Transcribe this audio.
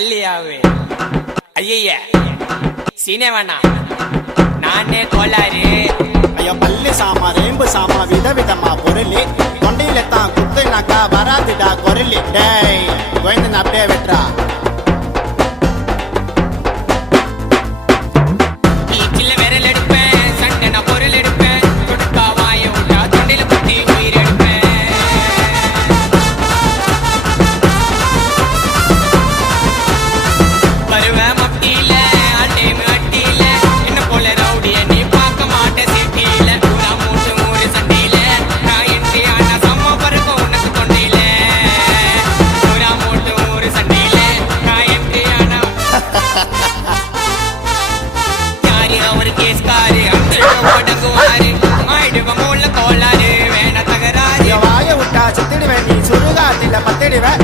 கல்லியாவே ஐய சீனே வேணாம் நானே கோளாறு ஐயோ பல்லு சாமா ரேம்பு சாமா விதவிதமா பொருளி தொண்டையில தான் குத்துனாக்கா வராதுடா குரலி டேய் கோயந்தன் அப்படியே வெட்டுறா சில்ல விரல் எடுப்பேன் சண்டை நான் பொருள் எடுப்பேன் கொடுக்கா வாய விட்டா தொண்டையில குத்தி உயிர் எடுப்பேன் வருவேன் மட்டியில அட்டேமு அட்டியில என்ன போல ரவுடிய நீ பார்க்க மாட்ட சிட்டியில பூரா மூட்டு மூறு சண்டையில நான் என்று ஆனா சம்ம பறக்கும் உனக்கு தொண்டையில பூரா மூட்டு மூறு சண்டையில நான் என்று ஆனா யாரு அவரு கேஸ்காரு அந்த உடங்குவாரு ஆயிடுவ மூல கோளாறு வேண தகராறு வாய விட்டா செத்துடுவேன் நீ சுடுகாட்டில பத்திடுவேன்